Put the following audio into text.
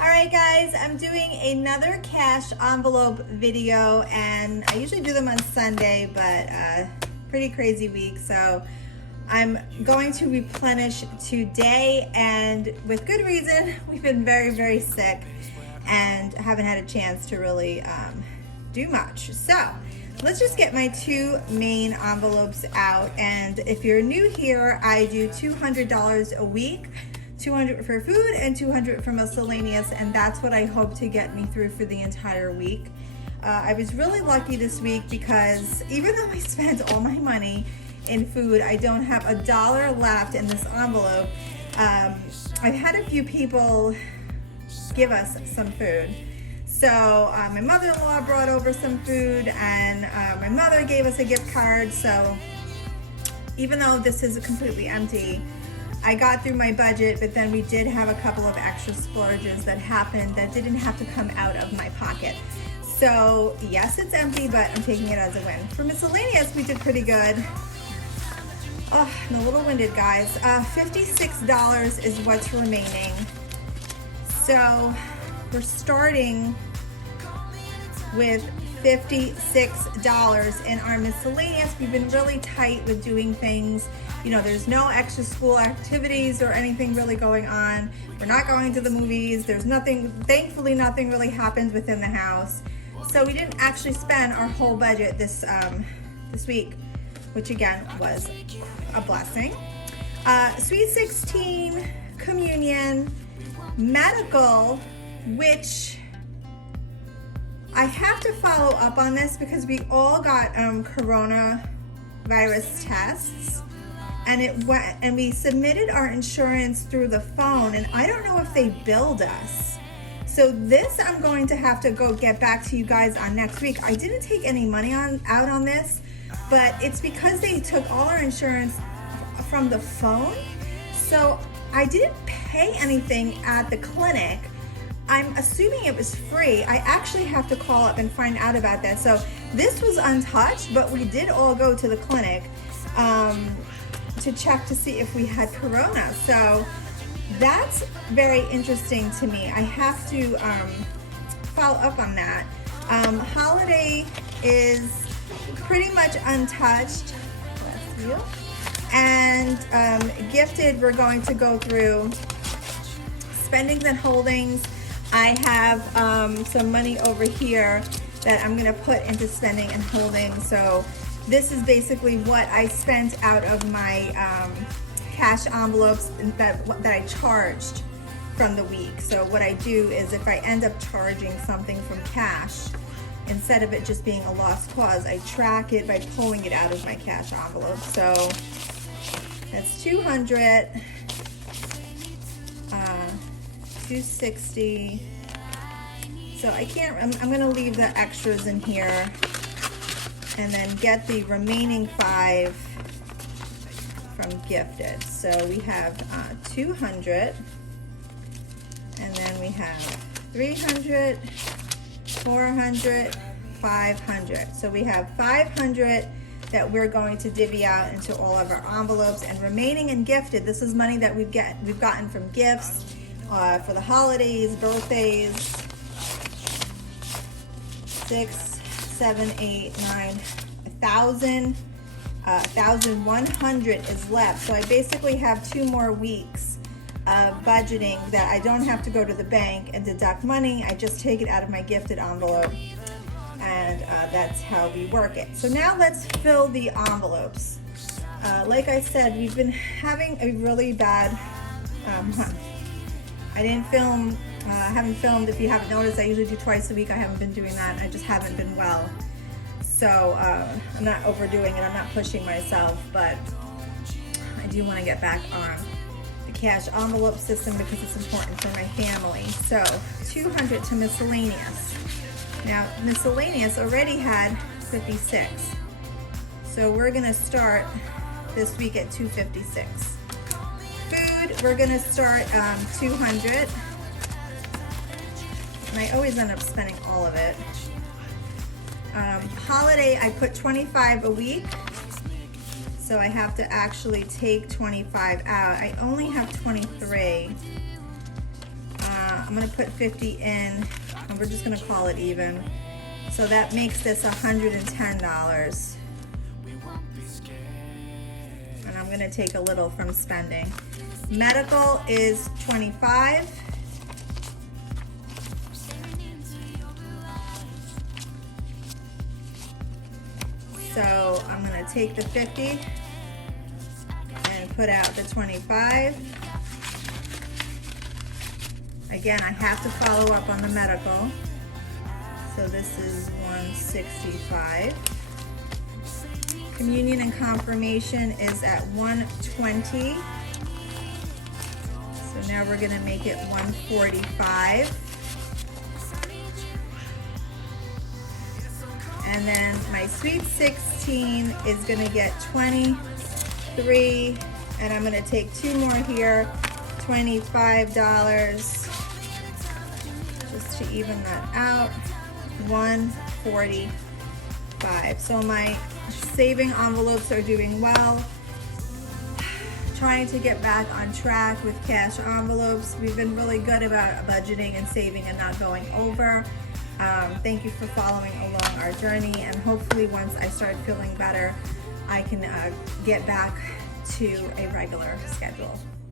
All right, guys, I'm doing another cash envelope video, and I usually do them on Sunday, but pretty crazy week, so I'm going to replenish today, and with good reason. We've been very sick and haven't had a chance to really do much. So let's just get my two main envelopes out. And if you're new here, I do $200 a week, $200 for food and $200 for miscellaneous, and that's what I hope to get me through for the entire week. I was really lucky this week because even though I spent all my money in food, I don't have $1 left in this envelope. I've had a few people give us some food. So my mother-in-law brought over some food, and my mother gave us a gift card. So even though this is completely empty, I got through my budget, but then we did have a couple of extra splurges that happened that didn't have to come out of my pocket. So yes, it's empty, but I'm taking it as a win. For miscellaneous, we did pretty good. Oh, I'm a little winded, guys. $56 is what's remaining. So we're starting with $56 in our miscellaneous. We've been really tight with doing things. You know, there's no extra school activities or anything really going on. We're not going to the movies. There's nothing, thankfully nothing really happened within the house. So we didn't actually spend our whole budget this week, which again was a blessing. Sweet 16, communion, medical, which I have to follow up on this because we all got coronavirus tests, and it went, and we submitted our insurance through the phone, and I don't know if they billed us. So this I'm going to have to go get back to you guys on next week. I didn't take any money out on this, but it's because they took all our insurance from the phone. So I didn't pay anything at the clinic. I'm assuming it was free. I actually have to call up and find out about that. So this was untouched, but we did all go to the clinic to check to see if we had corona. So that's very interesting to me. I have to follow up on that. Holiday is pretty much untouched. Bless you. And gifted, we're going to go through spendings and holdings. I have some money over here that I'm gonna put into spending and holding. So this is basically what I spent out of my cash envelopes that I charged from the week. So what I do is if I end up charging something from cash, instead of it just being a lost cause, I track it by pulling it out of my cash envelope. So that's 200, 260. So I can't, I'm gonna leave the extras in here and then get the remaining 5 from gifted. So we have 200, and then we have 300, 400, 500. So we have 500 that we're going to divvy out into all of our envelopes. And remaining in gifted, this is money that we've gotten from gifts for the holidays, birthdays. 6, 7, 8, 9, 1,000. 1,100 is left. So I basically have 2 more weeks of budgeting that I don't have to go to the bank and deduct money. I just take it out of my gifted envelope, and that's how we work it. So now let's fill the envelopes. Like I said, we've been having a really bad month. I didn't film, haven't filmed. If you haven't noticed, I usually do twice a week. I haven't been doing that. I just haven't been well. So I'm not overdoing it. I'm not pushing myself, but I do want to get back on the cash envelope system because it's important for my family. So 200 to miscellaneous. Now miscellaneous already had 56. So we're gonna start this week at 256. Food, we're gonna start 200. And I always end up spending all of it. Holiday, I put 25 a week. So I have to actually take 25 out. I only have 23. I'm gonna put 50 in, and we're just gonna call it even. So that makes this $110. And I'm gonna take a little from spending. Medical is $25. So I'm gonna take the 50 and put out the 25. Again, I have to follow up on the medical. So this is 165. Communion and confirmation is at 120. So now we're gonna make it 145. And then my sweet 16 is gonna get 23, and I'm gonna take 2 more here, $25, just to even that out, 145. So my saving envelopes are doing well. Trying to get back on track with cash envelopes. We've been really good about budgeting and saving and not going over. Thank you for following along our journey, and hopefully once I start feeling better, I can get back to a regular schedule.